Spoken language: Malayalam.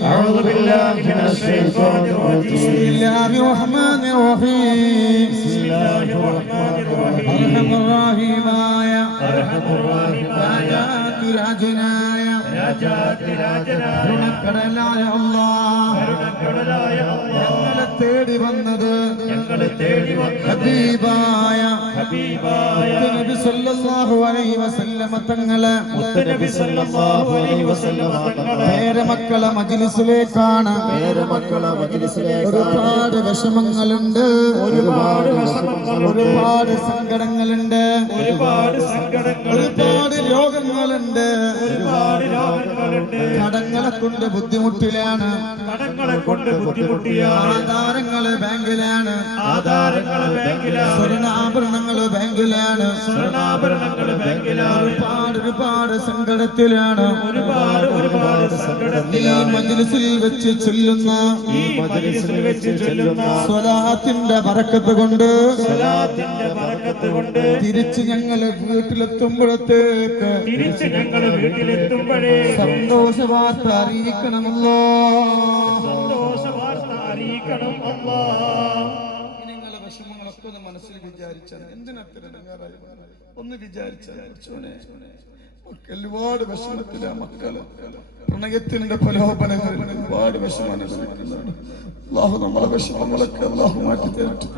أعوذ بالله من الشيطان الرجيم. بسم الله الرحمن الرحيم. بسم الله الرحمن الرحيم. أرحم الراحمين. أرحم الراحمين. راجات راجناയ കരുണക്കടലായ അല്ലാഹ് ഞങ്ങളെ തേടി വന്നത് ഹബീബായ നബി സല്ലല്ലാഹു അലൈഹി വസല്ലമ തങ്ങളെ പേരമക്കളെ മജ്ലിസിലേക്കാണ്. ഒരുപാട് വിഷമങ്ങളുണ്ട്, ഒരുപാട് സങ്കടങ്ങളുണ്ട്, ഒരുപാട് രോഗങ്ങളുണ്ട്, കടങ്ങളെ കൊണ്ട് ബുദ്ധിമുട്ടിലാണ്, ആധാരങ്ങള് ബാങ്കിലാണ്, സ്വർണ്ണാഭരണങ്ങള് ബാങ്കിലാണ്, ഒരുപാട് സങ്കടത്തിലാണ്. ഈ മജ്ലിസിൽ വെച്ച് ചൊല്ലുന്ന സ്വലാത്തിന്റെ ബറക്കത്ത് കൊണ്ട് തിരിച്ച് ഞങ്ങള് വീട്ടിലെത്തുമ്പോഴത്തേക്ക് സന്തോഷ വാർത്ത അറിയിക്കണമല്ലോ. നിങ്ങളെ വിഷമങ്ങളൊക്കെ ഒന്ന് മനസ്സിൽ വിചാരിച്ചാൽ ഒന്ന് വിചാരിച്ചാൽ ഒരുപാട് വിഷമത്തിലെ മക്കള് പ്രണയത്തിന്റെ പ്രലോഭനങ്ങളിൽ ഒരുപാട് വിഷമം അനുഭവിക്കുന്നുണ്ട്. അല്ലാഹു നമ്മളെ വിഷമങ്ങളൊക്കെ അല്ലാഹു മാറ്റി തരട്ടെ.